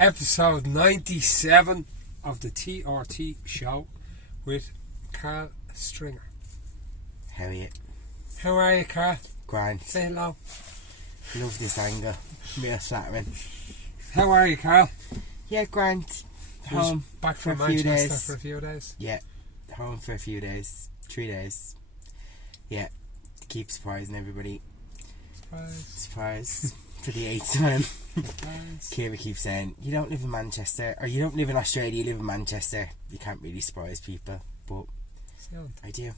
episode 97 of the TRT show with Carl Stringer. How are you? How are you, Carl? Grand. Say hello. Love this angle. Real flattering. How are you, Carl? Yeah, grand. Home back for from a few Manchester days. for a few days. Yeah, home for a few days. 3 days. Yeah, to keep surprising everybody. Surprise. For the 8th time. Kira keeps saying, you don't live in Manchester, or you don't live in Australia, you live in Manchester. You can't really surprise people, but I do.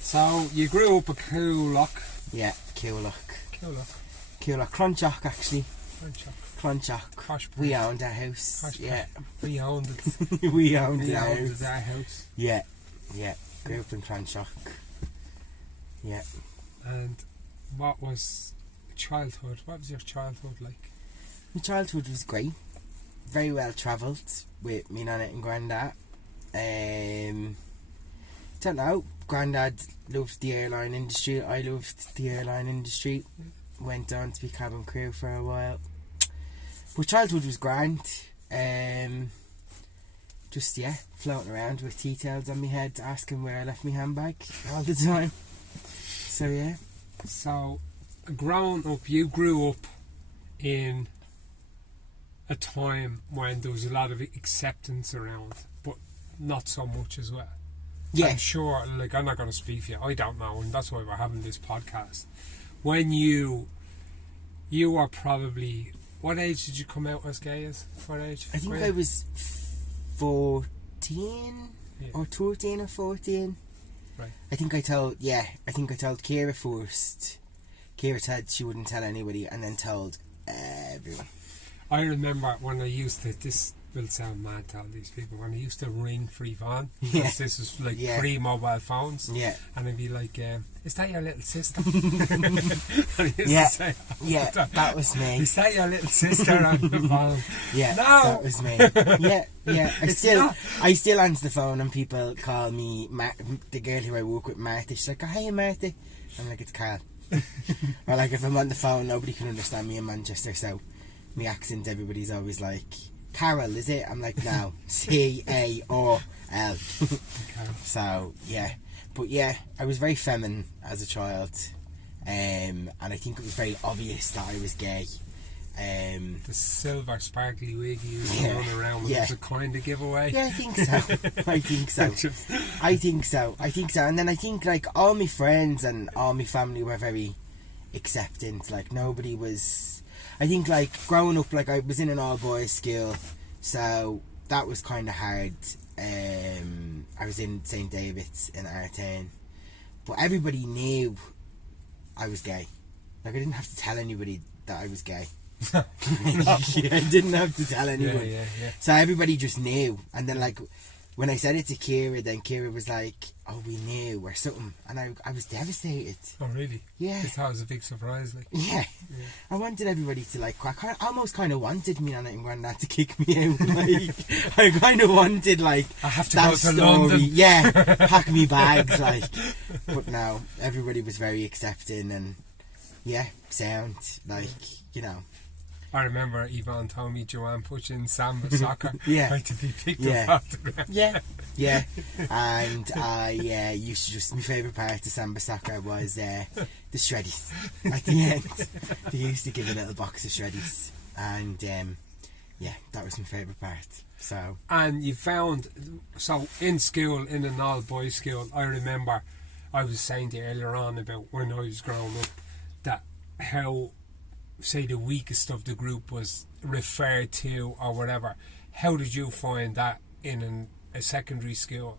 So, you grew up at Coolock. Yeah, Coolock. Clonchock, actually. Clonchock. We owned our house. Yeah. We owned it. we owned our house. Yeah. Grew up in Clonchock. Yeah. And what was childhood? What was your childhood like? My childhood was great. Very well travelled with me nana and granddad. Don't know. Granddad loved the airline industry. I loved the airline industry. Went on to be cabin crew for a while. But childhood was grand. Just floating around with tea towels on my head, asking where I left my handbag all the time. So yeah. So, growing up, you grew up in a time when there was a lot of acceptance around, but not so much as well. Yeah. I'm sure, I'm not going to speak for you, I don't know, and that's why we're having this podcast. When you were probably, what age did you come out as gay as? What age? I think I was 14 or 13 or 14. Right. I think I told Kira first. Kira said she wouldn't tell anybody, and then told everyone. I remember when I used to, this will sound mad to all these people, when I used to ring free phone, because this was like pre-mobile phones, and I'd be like, is that your little sister? That was me. Is that your little sister on the phone? Yeah, no! That was me. Yeah. I still answer the phone and people call me the girl who I work with, Martha. She's like, oh, hey Martha. I'm like, it's Carl. Or like, if I'm on the phone, nobody can understand me in Manchester, so my accent, everybody's always like, Carol, is it? I'm like, no, C-A-R-L. So yeah, but yeah, I was very feminine as a child, and I think it was very obvious that I was gay. The silver sparkly wig you used to run around with was a kind of giveaway. Yeah, I think so. And then I think like all my friends and all my family were very acceptant. Like nobody was. I think like growing up, like I was in an all boys school, so that was kind of hard. I was in St David's in Artane, but everybody knew I was gay. Like I didn't have to tell anybody that I was gay. I didn't have to tell anyone. Yeah. So everybody just knew. And then like when I said it to Kira, then Kira was like, oh, we knew or something. And I was devastated. Oh really? Yeah. Because that was a big surprise. Like. Yeah. I wanted everybody to like crack. I almost kind of wanted me and Granddad to kick me out. Like I kind of wanted like I have to that go to story. London. Yeah, pack me bags like. But no, everybody was very accepting and sound like I remember Yvonne told me Joanne pushing Samba soccer like to be picked up off the ground. Yeah. And I used to just, my favourite part of Samba soccer was the shreddies. At the end, they used to give a little box of shreddies. And that was my favourite part. So. And you found, so in school, in an all boys school, I remember I was saying to you earlier on about when I was growing up, that how, say, the weakest of the group was referred to or whatever. How did you find that in a secondary school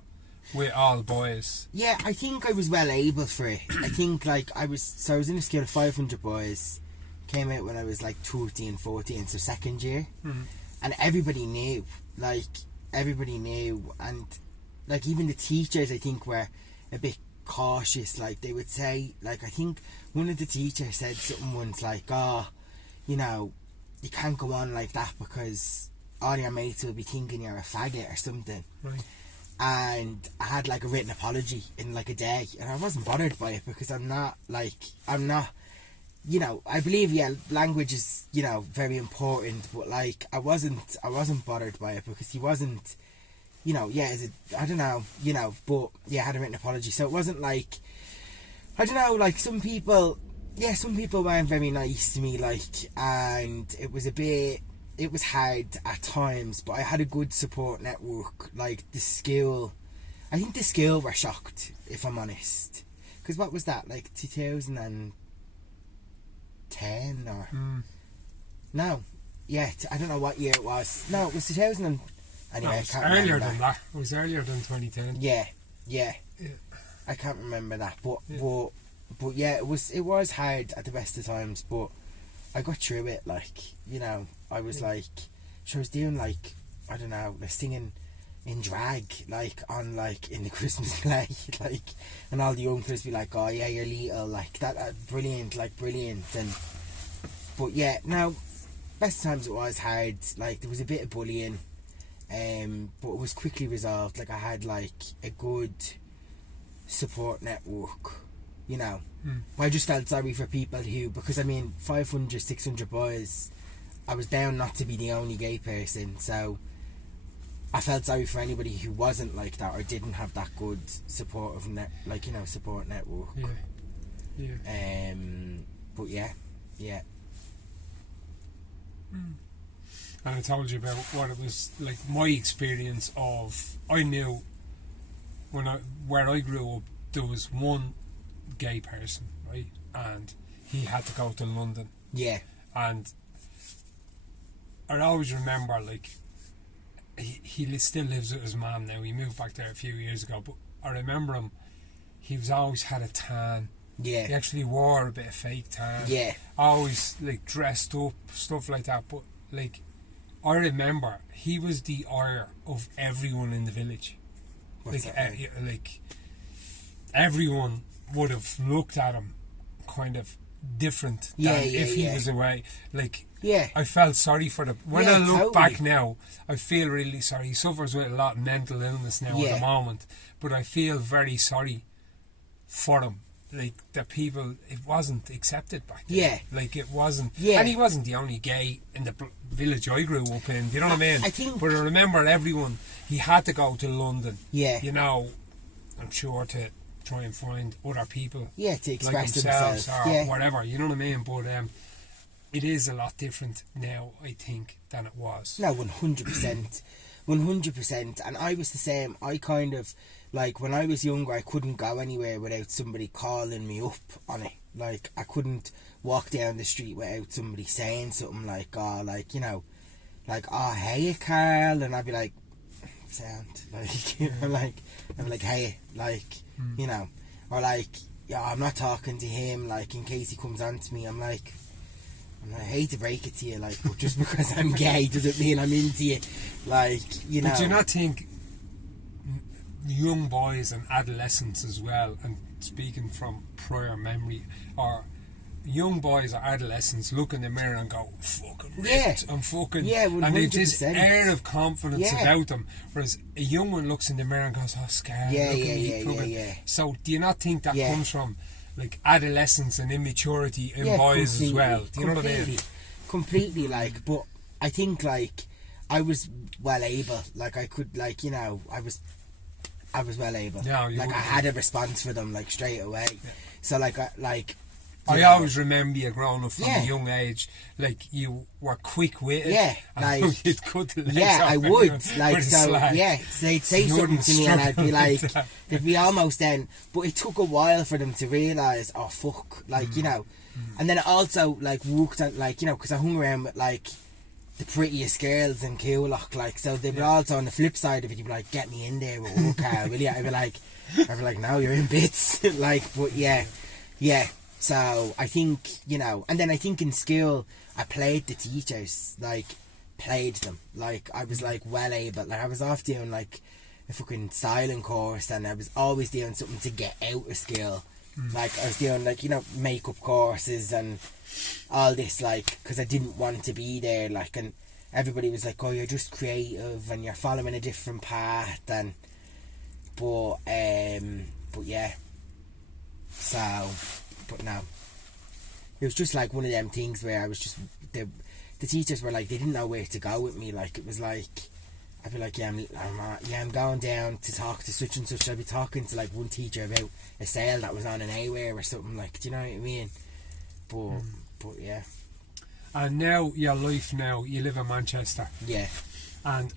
with all boys? Yeah, I think I was well able for it. I think like I was in a school of 500 boys, came out when I was like 13, 14, so second year, and everybody knew, and like even the teachers I think were a bit cautious. Like they would say, like I think one of the teachers said something once like, oh, you can't go on like that because all your mates will be thinking you're a faggot or something. Right. And I had like a written apology in like a day, and I wasn't bothered by it because I'm not you know, I believe, language is, you know, very important, but like I wasn't bothered by it because he wasn't, you know, I don't know, you know, but yeah, I had a written apology, so it wasn't like, I don't know, like some people weren't very nice to me, like, and it was hard at times, but I had a good support network. Like I think the school were shocked, if I'm honest, because what was that, like 2010 or no, I don't know what year it was. No, it was 2000 and anyway, No, I it was can't earlier remember. than that. It was earlier than 2010. Yeah. I can't remember that, but yeah, it was hard at the best of times, but I got through it. Like, you know, I was like, I was doing like, I don't know, like singing in drag, like on like in the Christmas play, like, and all the uncles be like, oh yeah, you're little, like that, brilliant, and but yeah, now best times it was hard. Like there was a bit of bullying, but it was quickly resolved. Like I had like a good support network, you know. I just felt sorry for people who, because I mean 500, 600 boys, I was down not to be the only gay person, so I felt sorry for anybody who wasn't like that or didn't have that good supportive support network. But yeah. And I told you about what it was like. My experience of, I knew where I grew up, there was one gay person, right, and he had to go to London. Yeah. And I always remember, like, he still lives with his mum now. He moved back there a few years ago, but I remember him. He was always had a tan. Yeah. He actually wore a bit of fake tan. Yeah. Always like dressed up, stuff like that. But like, I remember he was the ire of everyone in the village. What's Like, that mean? like everyone would have looked at him kind of different than if he was away. Like, yeah. I felt sorry for the. When Yeah, I look totally. back now, I feel really sorry. He suffers with a lot of mental illness now at the moment, but I feel very sorry for him. Like, the people, it wasn't accepted back then. Yeah. Like, it wasn't. Yeah. And he wasn't the only gay in the village I grew up in. You know what I mean? I think. But I remember everyone. He had to go to London. Yeah. You know, I'm sure to try and find other people. Yeah, to Like express themselves themselves. or Yeah. whatever. You know what I mean? But it is a lot different now, I think, than it was. No, 100%. 100%. And I was the same. I kind of, like, when I was younger, I couldn't go anywhere without somebody calling me up on it. Like, I couldn't walk down the street without somebody saying something like, oh, like, you know, like, oh, hey, Carl. And I'd be like, sound. Like, you know, I'm like, hey, like, you know. Or like, yeah, I'm not talking to him, like, in case he comes on to me. I hate to break it to you, like, but just because I'm gay doesn't mean I'm into you. Like, you know. But do you not think young boys and adolescents as well, and speaking from prior memory, or young boys or adolescents look in the mirror and go, fucking ripped, I'm fucking, and they've this 100%. air of confidence about them, whereas a young one looks in the mirror and goes, oh, scared, look at me, yeah. So do you not think that comes from like adolescence and immaturity in boys as well? Do you know what I mean? Completely, like, but I think, like, I was well able, like, I could, like, you know, I was well able. Yeah, like, I had a response for them, like, straight away. Yeah. So, like, I always remember you growing up from a young age, like, you were quick-witted. Yeah, like, you'd cut the legs yeah, off I would, like, so, slag. yeah, they'd say something to me and I'd be like, they'd be almost then, but it took a while for them to realise, oh, fuck, like, you know, and then it also, like, worked on, like, you know, because I hung around with, like, the prettiest girls in Coolock, like, so they were also on the flip side of it, you'd be like, get me in there with work, will you? I'd be like, no, you're in bits, like, but yeah. So I think, you know, and then I think in school I played the teachers, like, played them, like, I was like well able, like, I was off doing like a fucking styling course, and I was always doing something to get out of school. Like, I was doing, like, you know, makeup courses and all this, like, because I didn't want to be there, like, and everybody was like, oh, you're just creative and you're following a different path, and but yeah, so, but no, it was just like one of them things where I was just the teachers were like, they didn't know where to go with me. Like, it was like, I'd be like, I'm going down to talk to such and such. I'd be talking to like one teacher about a sale that was on an A-Ware or something, like, do you know what I mean? But yeah. And now, your life now, you live in Manchester. Yeah. And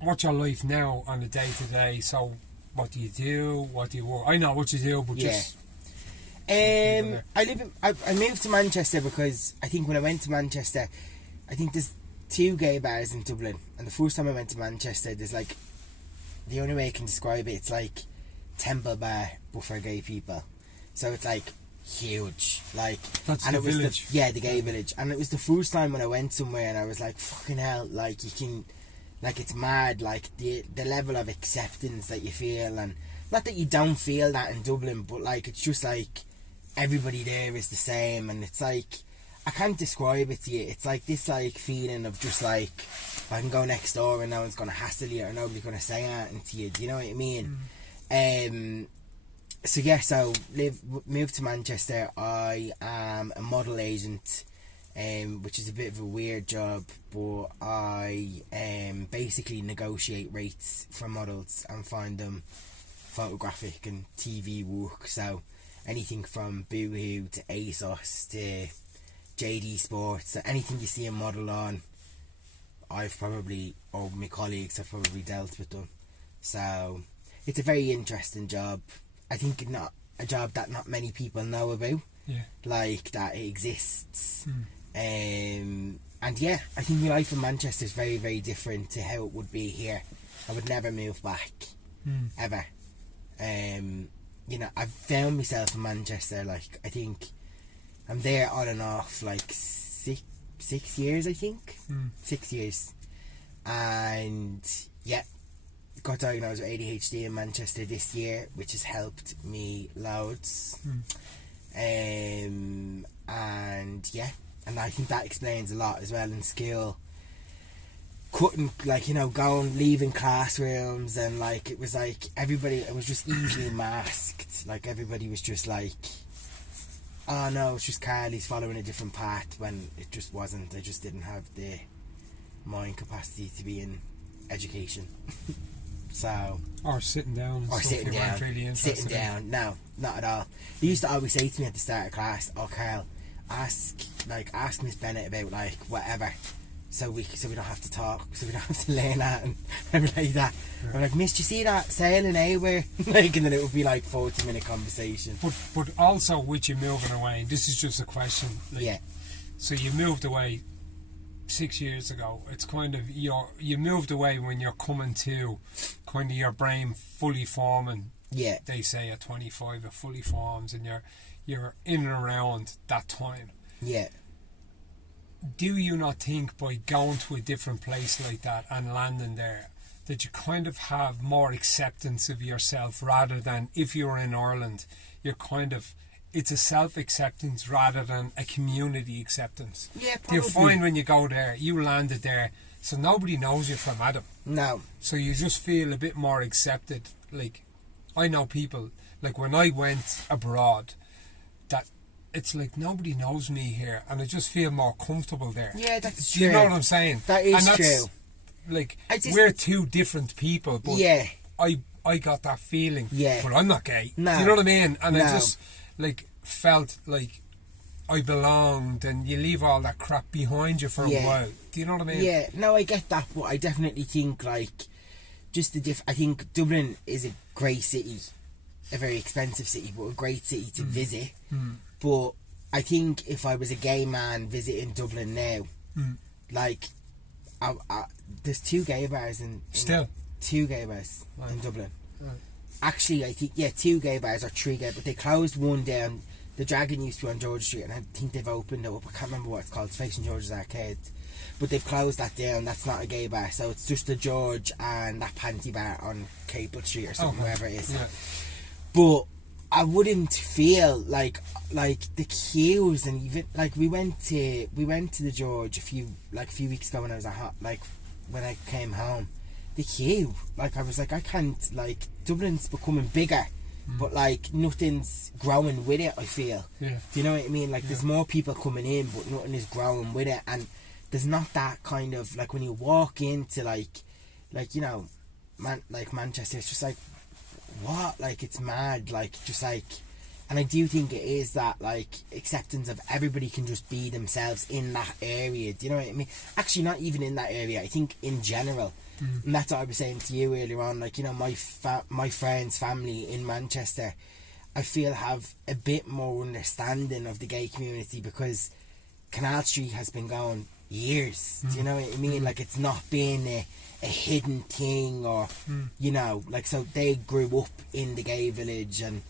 what's your life now on a day-to-day? So, what do you do? What do you work? I know what you do, but just... I moved to Manchester because I think when I went to Manchester, I think there's 2 gay bars in Dublin, and the first time I went to Manchester, there's like, the only way I can describe it, it's like Temple Bar but for gay people. So it's like huge, like, that's and the it was village. the gay village, and it was the first time when I went somewhere and I was like, fucking hell, like, you can, like, it's mad, like the level of acceptance that you feel, and not that you don't feel that in Dublin, but like, it's just like everybody there is the same, and it's like, I can't describe it to you. It's like this like feeling of just like, I can go next door and no one's gonna hassle you or nobody's gonna say anything to you. Do you know what I mean? So yeah, so moved to Manchester. I am a model agent, which is a bit of a weird job, but I basically negotiate rates for models and find them photographic and TV work. So anything from Boohoo to ASOS to JD Sports, so anything you see a model on, I've probably, or my colleagues have probably dealt with them. So it's a very interesting job. I think not a job that not many people know about. Yeah. Like, that it exists. And yeah, I think my life in Manchester is very, very different to how it would be here. I would never move back, ever. You know, I've found myself in Manchester, like, I think I'm there on and off like six years, I think. 6 years. And yeah, got diagnosed with ADHD in Manchester this year, which has helped me loads. And yeah, and I think that explains a lot as well in school. Couldn't, like, you know, leaving classrooms, and like, it was like everybody, it was just easily masked. Like, everybody was just like, oh no, it's just Carly's following a different path, when it just wasn't. I just didn't have the mind capacity to be in education. So, or sitting down and or stuff sitting you down, weren't really interested in. no, not at all. He used to always say to me at the start of class, oh Carl, ask Miss Bennett about like whatever, so we don't have to talk, so we don't have to learn that and everything like that. Yeah. I'm like, Miss, do you see that sailing anywhere? Like, and then it would be like 40-minute conversation. But also with you moving away, this is just a question. Like, yeah. So you moved away 6 years ago. It's kind of you moved away when you're coming to kind of your brain fully forming. Yeah. They say at 25 it fully forms, and you're in and around that time. Yeah. Do you not think by going to a different place like that and landing there that you kind of have more acceptance of yourself, rather than if you're in Ireland, you're kind of, it's a self-acceptance rather than a community acceptance? Yeah, probably. Do you find when you go there, you landed there, so nobody knows you from Adam? No. So you just feel a bit more accepted. Like, I know people, like when I went abroad, that it's like nobody knows me here, and I just feel more comfortable there. Yeah, that's Do true. you know what I'm saying? That is true. Like, we're two different people, but yeah, I got that feeling. Yeah. But I'm not gay. No. Do you know what I mean? And No. I just like felt like I belonged, and you leave all that crap behind you for a while. Do you know what I mean? Yeah, no, I get that, but I definitely think like just I think Dublin is a great city, a very expensive city, but a great city to visit. But I think if I was a gay man visiting Dublin now, like, there's 2 gay bars in 2 gay bars in Dublin. Right. Actually, I think 2 gay bars or 3 gay, but they closed one down. The Dragon used to be on George Street, and I think they've opened it up. I can't remember what it's called. It's facing George's Arcade, but they've closed that down. That's not a gay bar, so it's just the George and that panty bar on Capel Street or something, wherever it is. Yeah. But I wouldn't feel like the queues, and even like we went to the George a few weeks ago when I was when I came home. The queue, like, I was like, I can't, like, Dublin's becoming bigger, but like nothing's growing with it, I feel. Yeah. Do you know what I mean? Like there's more people coming in, but nothing is growing with it, and there's not that kind of like when you walk into like you know, Manchester, it's just like what, like it's mad, like just like. And I do think it is that, like, acceptance of everybody can just be themselves in that area. Do you know what I mean? Actually, not even in that area. I think in general. And that's what I was saying to you earlier on. Like, you know, my friends' family in Manchester, I feel have a bit more understanding of the gay community because Canal Street has been going years. Do you know what I mean? Like, it's not been a hidden thing or, you know, like, so they grew up in the gay village and...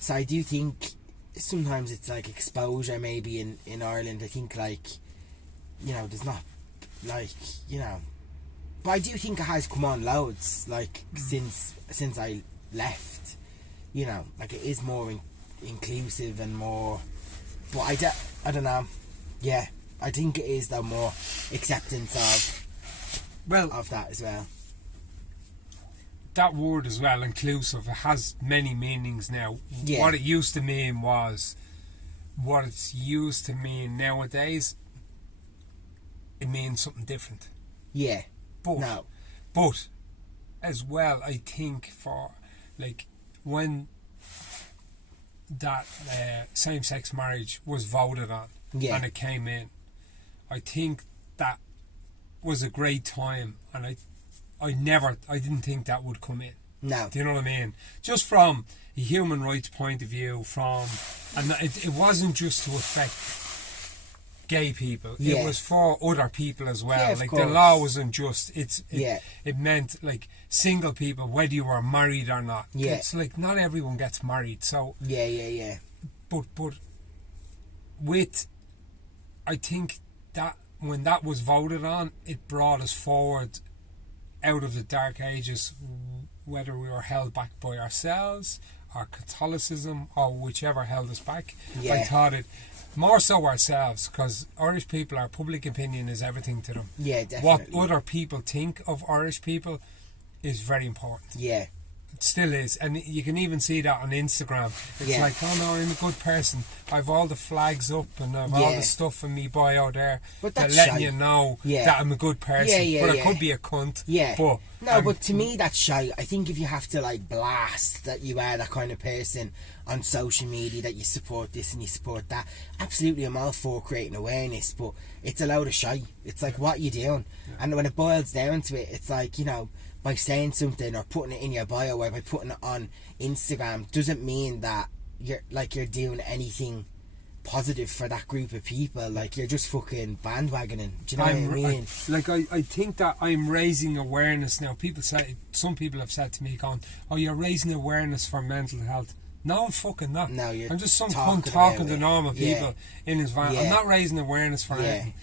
So I do think sometimes it's like exposure maybe in Ireland. I think like, you know, there's not like, you know, but I do think it has come on loads like since I left, you know, like it is more inclusive and more, but I don't know, yeah, I think it is though more acceptance of that as well. That word as well, inclusive, it has many meanings now. Yeah. What it used to mean was what it's used to mean nowadays, it means something different. Yeah. But as well, I think for like when that same-sex marriage was voted on and it came in, I think that was a great time, and I didn't think that would come in. No. Do you know what I mean? Just from a human rights point of view, and it wasn't just to affect gay people. Yeah. It was for other people as well. Yeah, like course. the law wasn't just. It meant like single people, whether you were married or not. Yeah. It's like not everyone gets married. So Yeah. But with, I think that when that was voted on, it brought us forward out of the dark ages, whether we were held back by ourselves or Catholicism or whichever held us back. Yeah. I thought it more so ourselves, because Irish people, our public opinion is everything to them. Yeah, definitely. What other people think of Irish people is very important. Yeah. It still is, and you can even see that on Instagram. It's like, oh no, I'm a good person. I've all the flags up and I've all the stuff in me bio there, but that's letting shy. you know that I'm a good person. But I could be a cunt. Yeah. But but to me that's shy. I think if you have to like blast that you are that kind of person on social media, that you support this and you support that, absolutely I'm all for creating awareness, but it's a load of shy. It's like, what you doing? And when it boils down to it, it's like, you know, by saying something or putting it in your bio or by putting it on Instagram doesn't mean that you're doing anything positive for that group of people. Like, you're just fucking bandwagoning. Do you know what I mean? I think that I'm raising awareness now. Some people have said to me, going, oh, you're raising awareness for mental health. No, I'm fucking not. No, I'm just some cunt talking to normal people in his van. I'm not raising awareness for anything.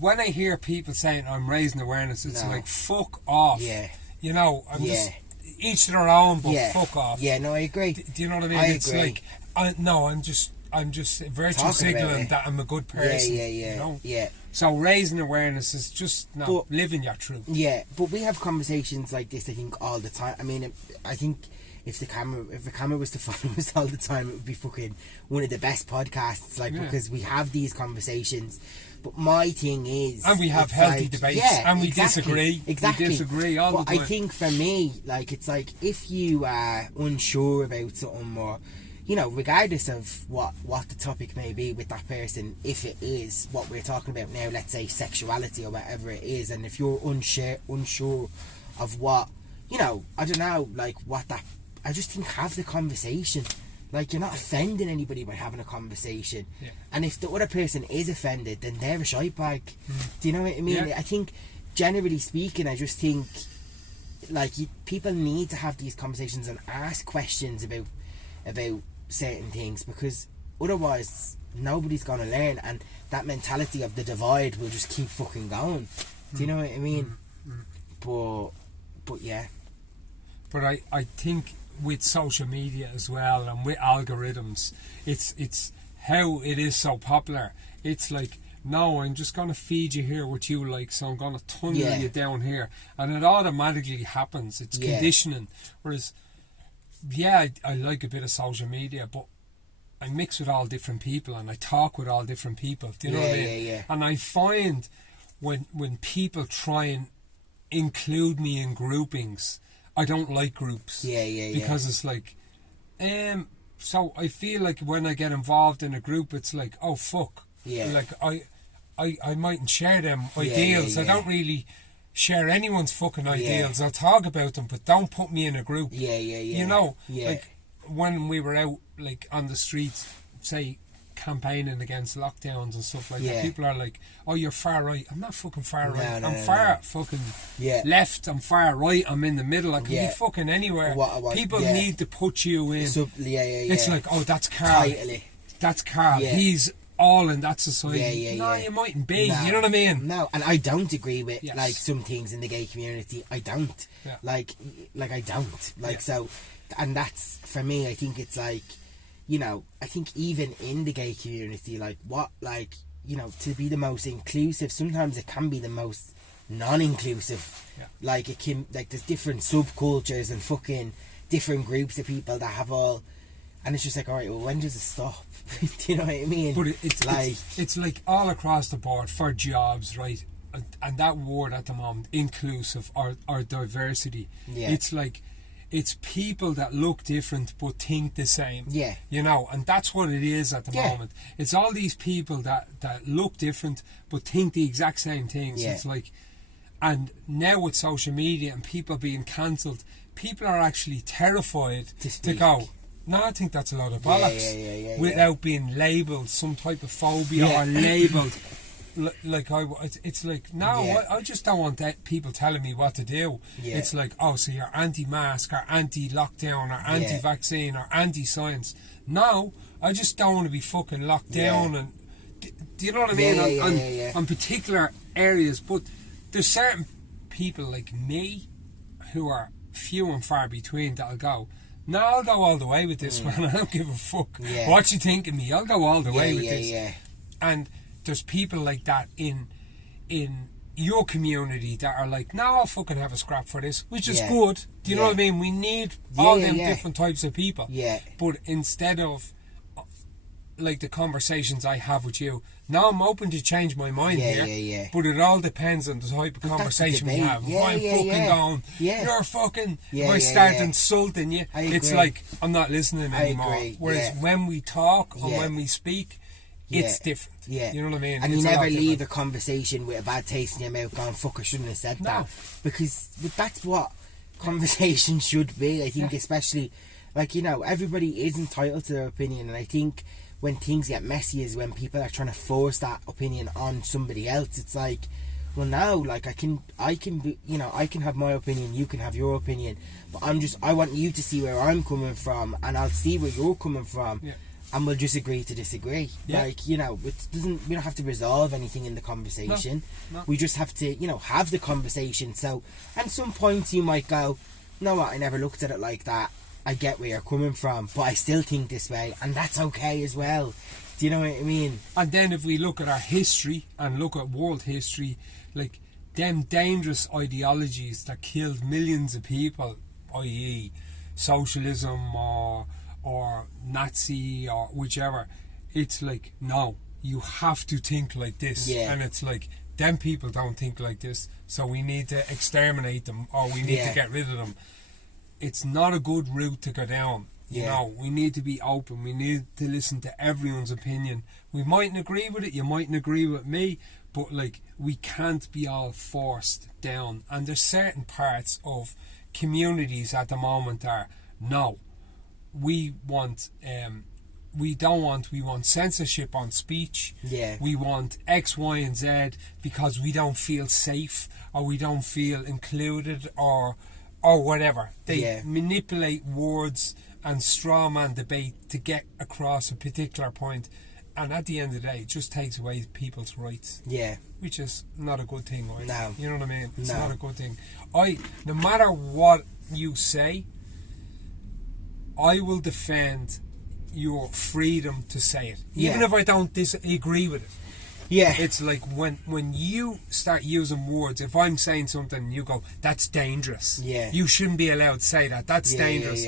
When I hear people saying I'm raising awareness, it's like, fuck off. Yeah. You know, I'm just each their own, but fuck off. Yeah, no, I agree. Do you know what I mean? It's agree. Like, I'm just virtue signaling that I'm a good person. Yeah. You know? Yeah. So raising awareness is just living your truth. Yeah, but we have conversations like this, I think, all the time. I mean, I think if the camera was to follow us all the time, it would be fucking one of the best podcasts. Like, because we have these conversations. But my thing is... And we have healthy debates. And we disagree. Exactly. We disagree all the time. I think for me, like, it's like, if you are unsure about something, or, you know, regardless of what the topic may be with that person, if it is what we're talking about now, let's say sexuality or whatever it is, and if you're unsure of what, you know, I don't know, like, what that... I just think have the conversation. Like, you're not offending anybody by having a conversation. Yeah. And if the other person is offended, then they're a shite bag. Do you know what I mean? Yeah. I think, generally speaking, I just think, like, people need to have these conversations and ask questions about certain things, because otherwise nobody's going to learn, and that mentality of the divide will just keep fucking going. Do you know what I mean? But yeah. But I think with social media as well, and with algorithms, it's how it is so popular. It's like, no, I'm just going to feed you here what you like, so I'm going to tunnel you down here, and it automatically happens. It's conditioning. Whereas yeah, I like a bit of social media, but I mix with all different people and I talk with all different people. Do you know what I mean? Yeah. And I find when people try and include me in groupings, I don't like groups. Because it's like, so I feel like when I get involved in a group, it's like, oh fuck. Like I mightn't share them ideals. I don't really share anyone's fucking ideals. I'll talk about them, but don't put me in a group. You know, like when we were out like on the streets, say campaigning against lockdowns and stuff like that, people are like, oh, you're far right. I'm not fucking far right. I'm far fucking left. I'm far right. I'm in the middle. I can be fucking anywhere. People need to put you in. It's like, oh, that's Carl. That's Carl. He's all in that society. No, you mightn't be. You know what I mean? No, and I don't agree with like some things in the gay community. I don't. Like I don't. Like so, and that's for me. I think it's like, you know, I think even in the gay community, like you know, to be the most inclusive, sometimes it can be the most non-inclusive. Like it can, like there's different subcultures and fucking different groups of people that have all, and it's just like, all right, well, when does it stop? Do you know what I mean? But it's like all across the board for jobs, right? And that word at the moment, inclusive or diversity. It's like, it's people that look different but think the same. You know, and that's what it is at the moment. It's all these people that look different but think the exact same things. It's like, and now with social media and people being cancelled, people are actually terrified to go, no, I think that's a lot of bollocks, without being labelled some type of phobia or labelled. Like it's like, no, I just don't want people telling me what to do. It's like, oh, so you're anti-mask or anti-lockdown or anti-vaccine or anti-science. No, I just don't want to be fucking locked down. And do you know what I mean? On particular areas, but there's certain people like me who are few and far between that'll go, no, I'll go all the way with this, man. I don't give a fuck what you think of me. I'll go all the way with this. And there's people like that in your community that are like, no, I'll fucking have a scrap for this, which is good. Do you know what I mean? We need all them different types of people. But instead of like the conversations I have with you, now I'm open to change my mind here. But it all depends on the type of conversation we have. If I'm fucking going, you're fucking, if I start insulting you, it's like, I'm not listening anymore. Whereas when we talk and when we speak, it's different. You know what I mean? And you never leave a conversation with a bad taste in your mouth going, fuck, I shouldn't have said that. Because that's what conversation should be. I think especially, like, you know, everybody is entitled to their opinion, and I think when things get messy is when people are trying to force that opinion on somebody else. It's like, well, now, like, I can be, you know, I can have my opinion, you can have your opinion, but I want you to see where I'm coming from, and I'll see where you're coming from, and we'll just agree to disagree. Like, you know, we don't have to resolve anything in the conversation. No. We just have to, you know, have the conversation. So at some points you might go, you know what, I never looked at it like that. I get where you're coming from, but I still think this way, and that's okay as well. Do you know what I mean? And then if we look at our history and look at world history, like them dangerous ideologies that killed millions of people, i.e. socialism or Nazi or whichever, it's like, no, you have to think like this. And it's like, them people don't think like this, so we need to exterminate them, or we need to get rid of them. It's not a good route to go down. You know, we need to be open. We need to listen to everyone's opinion. We mightn't agree with it, you mightn't agree with me, but like, we can't be all forced down. And there's certain parts of communities at the moment are, no, we want we want censorship on speech. We want X, Y and Z because we don't feel safe, or we don't feel included, or whatever. They manipulate words and straw man debate to get across a particular point, and at the end of the day it just takes away people's rights, which is not a good thing, right? No. You know what I mean? It's not a good thing. No matter what you say, I will defend your freedom to say it, even if I don't disagree with it. It's like when you start using words, if I'm saying something and you go, that's dangerous, you shouldn't be allowed to say that, that's dangerous.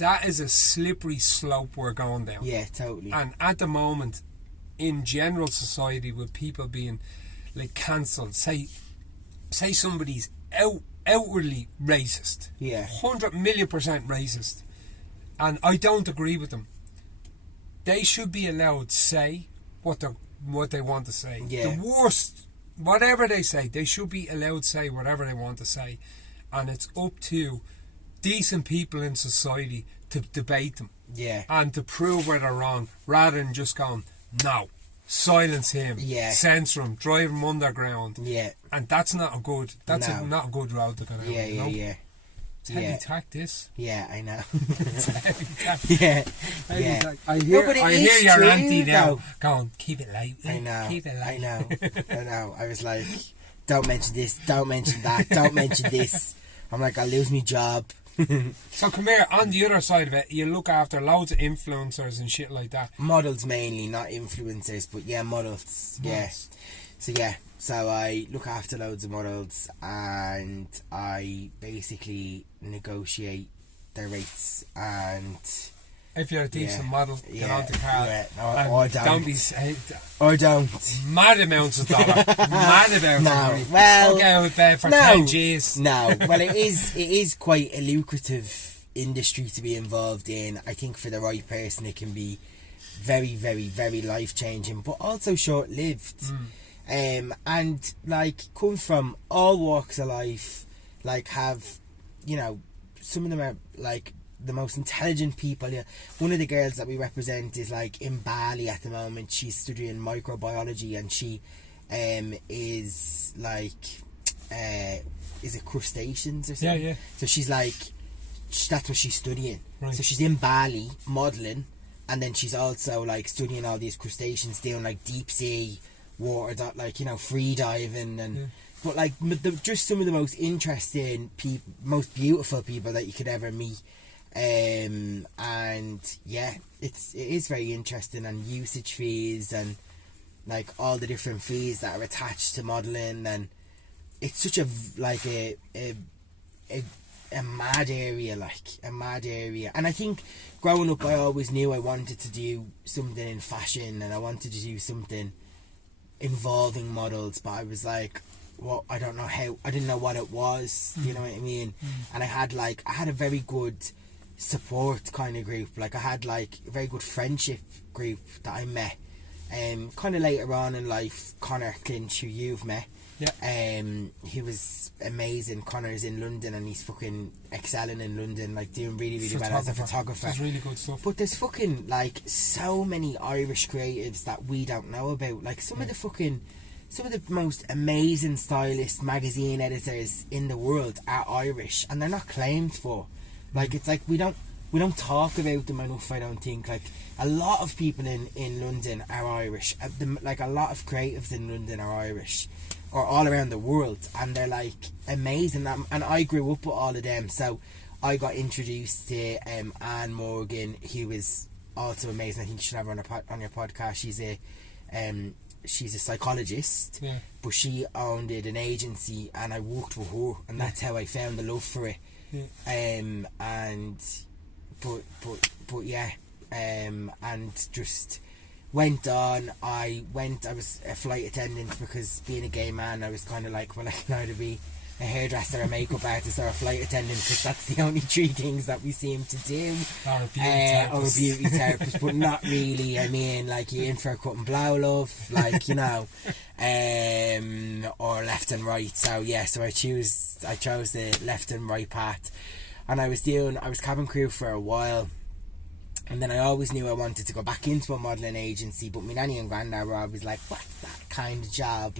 that is a slippery slope we're going down. Yeah, totally. And at the moment, in general society, with people being like cancelled, say somebody's outwardly racist, 100,000,000% racist, and I don't agree with them, they should be allowed to say what they want to say. The worst, whatever they say, they should be allowed to say whatever they want to say, and it's up to decent people in society to debate them, and to prove where they're wrong, rather than just going, no, silence him, censor him, drive him underground, and that's not a good. That's not a good route to go down. It's heavy tack, this. Yeah, I know. It's heavy tack. Yeah. Tack. I hear your auntie now going, keep it light. I know. Keep it light. I know. I was like, don't mention this, don't mention that, don't mention this. I'm like, I'll lose my job. So come here, on the other side of it, you look after loads of influencers and shit like that. Models mainly, not influencers, but models. Nice. So I look after loads of models, and I basically negotiate their rates, and if you're a decent model, get on the car. Or don't. Don't be... Or don't. Mad amounts of dollar. Mad amounts No, of money. well... Don't get out of bed for 10 G's. No, well it is quite a lucrative industry to be involved in. I think for the right person it can be very, very, very life-changing, but also short-lived. And like, come from all walks of life, like have, some of them are like the most intelligent people. One of the girls that we represent is like in Bali at the moment. She's studying microbiology, and she is like is it crustaceans or something? Yeah. So she's like, that's what she's studying. Right. So she's in Bali modelling, and then she's also like studying all these crustaceans, doing like deep sea water, like free diving, and but like just some of the most interesting people, most beautiful people that you could ever meet. And it is very interesting, and usage fees and like all the different fees that are attached to modelling, and it's such a mad area, and I think growing up I always knew I wanted to do something in fashion, and I wanted to do something involving models, but I was like, well, I don't know how, I didn't know what it was, you know what I mean? And I had a very good support kind of group, like I had like a very good friendship group that I met, kind of later on in life. Connor Clinch, who you've met, he was amazing. Connor's in London, and he's fucking excelling in London, like doing really, really well as a photographer. That's really good stuff. But there's fucking like so many Irish creatives that we don't know about. Like some of the most amazing stylists, magazine editors in the world are Irish, and they're not claimed for. Like it's like we don't talk about them enough, I don't think. Like a lot of people in London are Irish. Like a lot of creatives in London are Irish, or all around the world, and they're like amazing. And I grew up with all of them, so I got introduced to Anne Morgan, who was also amazing. I think you should have her on your podcast. She's a psychologist, but she owned an agency, and I worked with her, and that's how I found the love for it. And just went on. I was a flight attendant, because being a gay man, I was kind of like, well, I can either be a hairdresser, a makeup artist, or a flight attendant, because that's the only three things that we seem to do. Or a beauty therapist, but not really. I mean, like, you're in for a cut and blow, love, like, or left and right. So I chose the left and right path, and I was cabin crew for a while. And then I always knew I wanted to go back into a modelling agency, but my nanny and granddad were always like, what's that kind of job?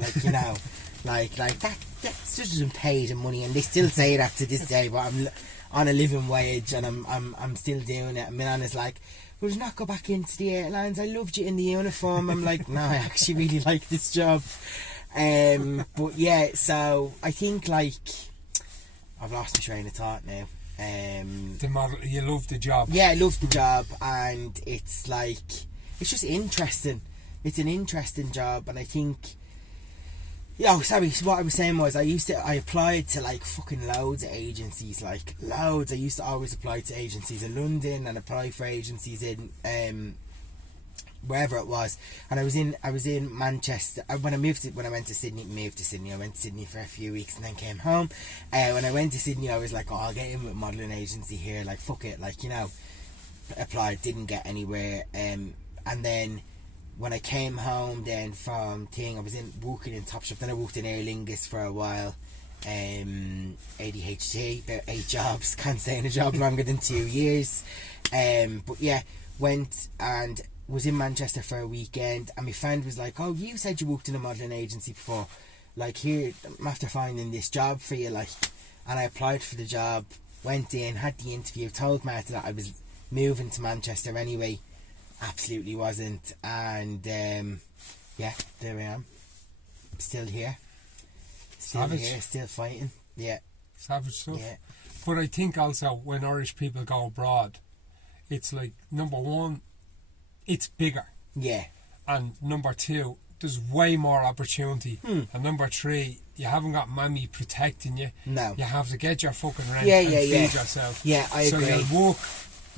Like, like that just doesn't pay the money. And they still say that to this day, but I'm on a living wage, and I'm still doing it. And my nana's like, well, not go back into the airlines, I loved you in the uniform. I'm like, no, I actually really like this job. But yeah, so I think like I've lost my train of thought now. The model, you love the job. Yeah, I love the job, and it's like, it's just interesting. It's an interesting job, and I think Yeah, oh, sorry. So what I was saying was, I applied to like fucking loads of agencies, like loads. I used to always apply to agencies in London and apply for agencies in wherever it was. And I was in Manchester when I went to Sydney. I went to Sydney for a few weeks and then came home. When I went to Sydney, I was like, oh, I'll get in with a modelling agency here. Like, fuck it, like, you know. Applied, didn't get anywhere. And then when I came home then from thing, I was working in Topshop, then I worked in Aer Lingus for a while. ADHD, about 8 jobs, can't stay in a job longer than 2 years. But yeah, went and was in Manchester for a weekend, and my friend was like, oh, you said you worked in a modelling agency before, like, here, I'm after finding this job for you, like. And I applied for the job, went in, had the interview, told Martha that I was moving to Manchester anyway. Absolutely wasn't. And yeah, there I am, still here, still fighting. Yeah, savage stuff. Yeah. But I think also when Irish people go abroad, it's like, number one, it's bigger. Yeah. And number two, there's way more opportunity. And number three, you haven't got mammy protecting you. No. You have to get your fucking rent Yeah, and yeah, feed yeah. yourself. Yeah, I agree. So you'll work.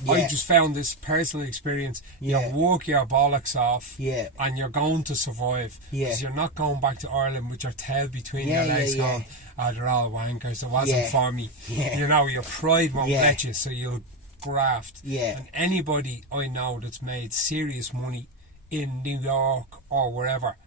Yeah. I just found this personal experience. Yeah. You work your bollocks off. Yeah. And you're going to survive. Yeah. Because you're not going back to Ireland with your tail between Yeah, your legs yeah, yeah. going, oh, they're all wankers. It wasn't Yeah. for me. Yeah. You know, your pride won't Yeah. let you, so you'll graft. Yeah. And anybody I know that's made serious money in New York or wherever,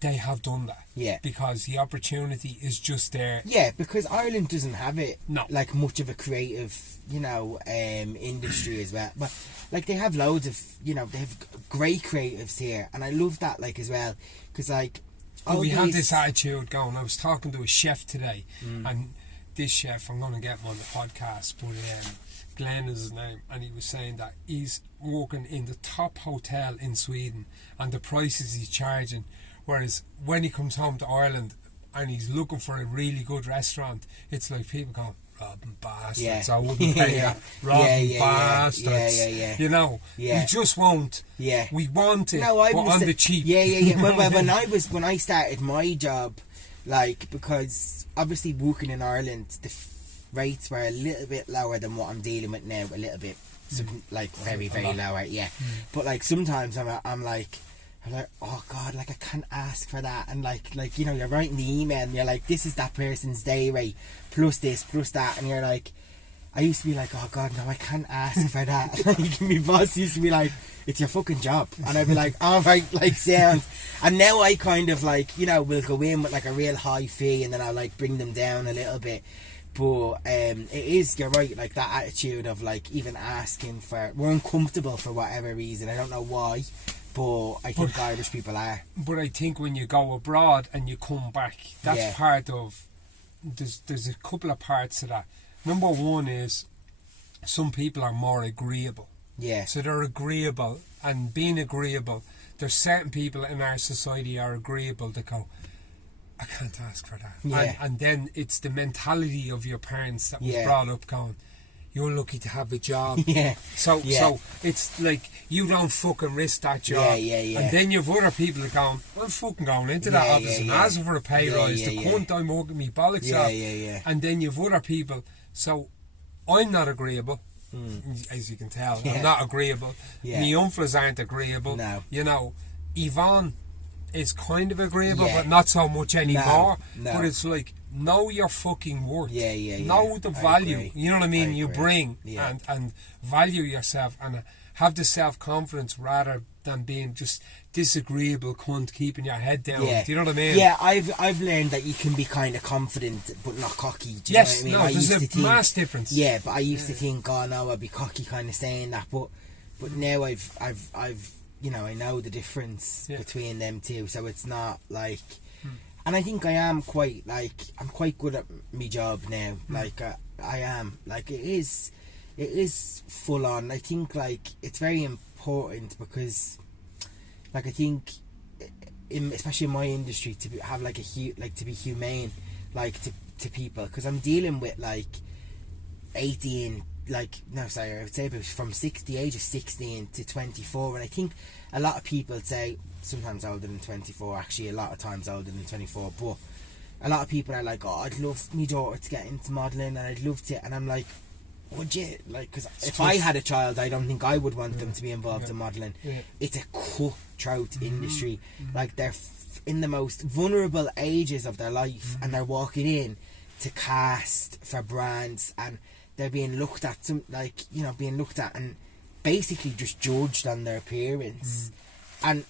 they have done that. Yeah. Because the opportunity is just there. Yeah, because Ireland doesn't have it, No. like, much of a creative, you know, industry as well. But, like, they have loads of, you know, they have great creatives here. And I love that, like, as well. Because, like, all We have these- this attitude going. I was talking to a chef today, and this chef, I'm going to get him on the podcast, but Glenn is his name, and he was saying that he's working in the top hotel in Sweden, and the prices he's charging. Whereas when he comes home to Ireland and he's looking for a really good restaurant, it's like people going, robbing bastards. Yeah. I wouldn't pay Yeah. that. Robbing Yeah. bastards. Yeah. You know, Yeah. we just won't. Yeah. We want it, No, I but was on the- the cheap. Yeah. when I started my job, like, because obviously working in Ireland, the rates were a little bit lower than what I'm dealing with now. A little bit, like, very lower. Yeah. But like sometimes I'm like, oh God, like, I can't ask for that. And like, you know, you're writing the email and you're like, this is that person's day rate plus this plus that, and you're like, I used to be like, oh God, no, I can't ask for that. Like, my boss used to be like, it's your fucking job. And I'd be like, all right, like, sound. And now I kind of, like, you know, will go in with like a real high fee and then I'll like bring them down a little bit. But it is, you're right, like, that attitude of like even asking for, we're uncomfortable for whatever reason. I don't know why, but I think Irish people are. But I think when you go abroad and you come back, that's Yeah. part of. There's a couple of parts to that. Number one is some people are more agreeable. Yeah. So they're agreeable, and being agreeable, there's certain people in our society are agreeable that go, I can't ask for that. Yeah. And then it's the mentality of your parents that was Yeah. brought up going, you're lucky to have a job. Yeah. So Yeah. it's like, you don't fucking risk that job. Yeah. And then you've other people that going, I'm fucking going into that office and asking for a pay rise. The cunt I'm working me bollocks off. Yeah. And then you've other people. So I'm not agreeable, as you can tell. Yeah. I'm not agreeable. Yeah. My uncles aren't agreeable. No. You know, Yvonne is kind of agreeable, Yeah. but not so much anymore. No. But it's like, know your fucking worth. Yeah. Know the I value. agree. You know what I mean? I You agree. bring Yeah. and value yourself and have the self-confidence rather than being just disagreeable cunt keeping your head down. Yeah. Do you know what I mean? Yeah, I've learned that you can be kind of confident but not cocky. Do you Yes, know what I mean? no, I there's used a to mass difference. Yeah, but I used to think, oh no, I'd be cocky kind of saying that, but now I've you know, I know the difference between them two, so it's not like, and I think I am quite, like, I'm quite good at my job now. Like, I am, like, it is full on. I think, like, it's very important because, like, I think, especially in my industry, to have like to be humane, like, to people, because I'm dealing with like 18, like, no, sorry, I would say about from the age of 16 to 24, and I think a lot of people say sometimes older than 24, actually a lot of times older than 24, but a lot of people are like, oh, I'd love my daughter to get into modelling and I'd love to, and I'm like, would you? Like, because if I had a child, I don't think I would want them to be involved in modelling. It's a cutthroat industry. Like, they're in the most vulnerable ages of their life, and they're walking in to cast for brands, and they're being looked at, being looked at and basically just judged on their appearance. And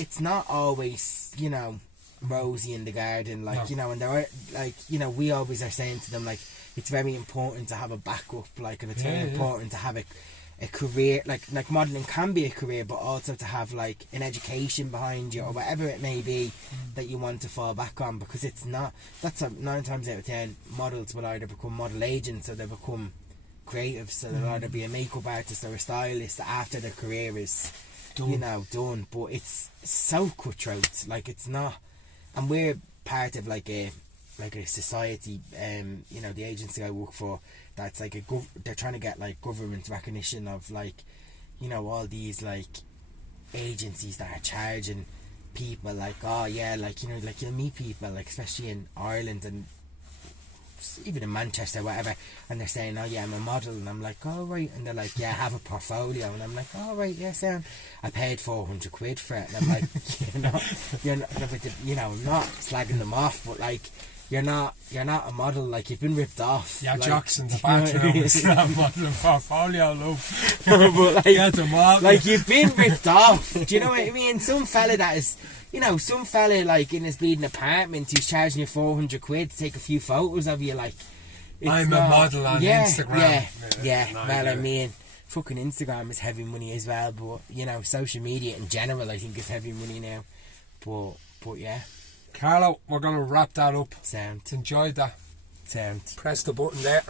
it's not always, rosy in the garden, like, and there are, like, we always are saying to them, like, it's very important to have a backup, like, and it's very important to have a career, like modelling can be a career, but also to have, like, an education behind you, or whatever it may be that you want to fall back on, because it's not, 9 times out of 10, models will either become model agents, or they become creatives, so they'll either be a makeup artist or a stylist after their career is done. But it's so cutthroat, like, it's not, and we're part of like a society, the agency I work for, that's like they're trying to get like government recognition of, like, all these like agencies that are charging people, like, oh yeah, like, like you'll meet people, like, especially in Ireland and even in Manchester, whatever, and they're saying, oh yeah, I'm a model, and I'm like, oh right, and they're like, yeah, have a portfolio, and I'm like, oh right, yes, I paid 400 quid for it, and I'm like, you're not, I'm not slagging them off, but like, you're not a model, like, you've been ripped off. Yeah, like, jocks in the bathroom, it's not modelling portfolio, love. But like, get them all. Like, you've been ripped off. Do you know what I mean? Some fella that is, some fella like in his bleeding apartment who's charging you 400 quid to take a few photos of you, like, I'm a model on Instagram. Well, I mean, fucking Instagram is heavy money as well, but social media in general, I think, is heavy money now. But yeah. Carlo, we're going to wrap that up. Sound. Enjoyed that. Sound. Press the button there.